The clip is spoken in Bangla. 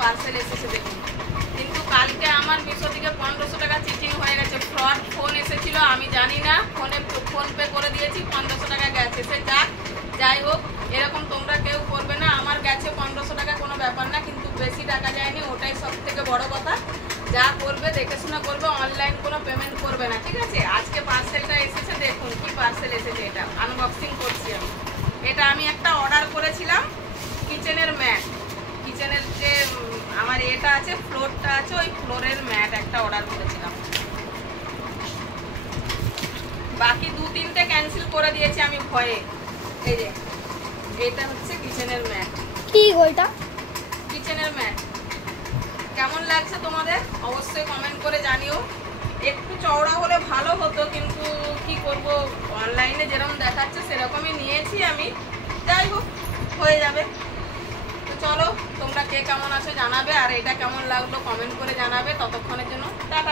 পার্সেল এসেছে দেখুন। কিন্তু কালকে আমার মিশো থেকে 1500 টাকা চিটিং হয়ে গেছে। ফ্রড ফোন এসেছিল, আমি জানি না, ফোনপে করে দিয়েছি, 1500 টাকা গেছে। সে যাই হোক, এরকম তোমরা কেউ করবে না। আমার গেছে 1500 টাকা, কোনো ব্যাপার না, কিন্তু বেশি টাকা যায়নি, ওটাই সব থেকে বড় কথা। যা করবে দেখে শুনে করবে, অনলাইন কোনো পেমেন্ট করবে না, ঠিক আছে? আজকে পার্সেলটা এসেছে, দেখুন কি পার্সেল এসেছে। এটা আনবক্সিং করছি আমি। এটা আমি একটা অর্ডার করেছিলাম, কিচেনের ম্যাট, কিচেনের যে আমার এটা আছে, ফ্লোরটা আছে, ওই ফ্লোরের ম্যাট একটা অর্ডার করেছিলাম। বাকি 2-3টে ক্যান্সেল করে দিয়েছি আমি ভয়ে। এই যে এটা হচ্ছে কিচেনের ম্যাট। কি ওইটা? কিচেনের ম্যাট। কেমন লাগছে তোমাদের অবশ্যই কমেন্ট করে জানিও। একটু চওড়া হলে ভালো হতো, কিন্তু কি করব, অনলাইনে যেরকম দেখাচ্ছে সেরকমই নিয়েছি আমি। যাই হোক, হয়ে যাবে। তো চলো, তোমরা কে কেমন আছো জানাবে, আর এটা কেমন লাগলো কমেন্ট করে জানাবে। ততক্ষণের জন্য টাটা।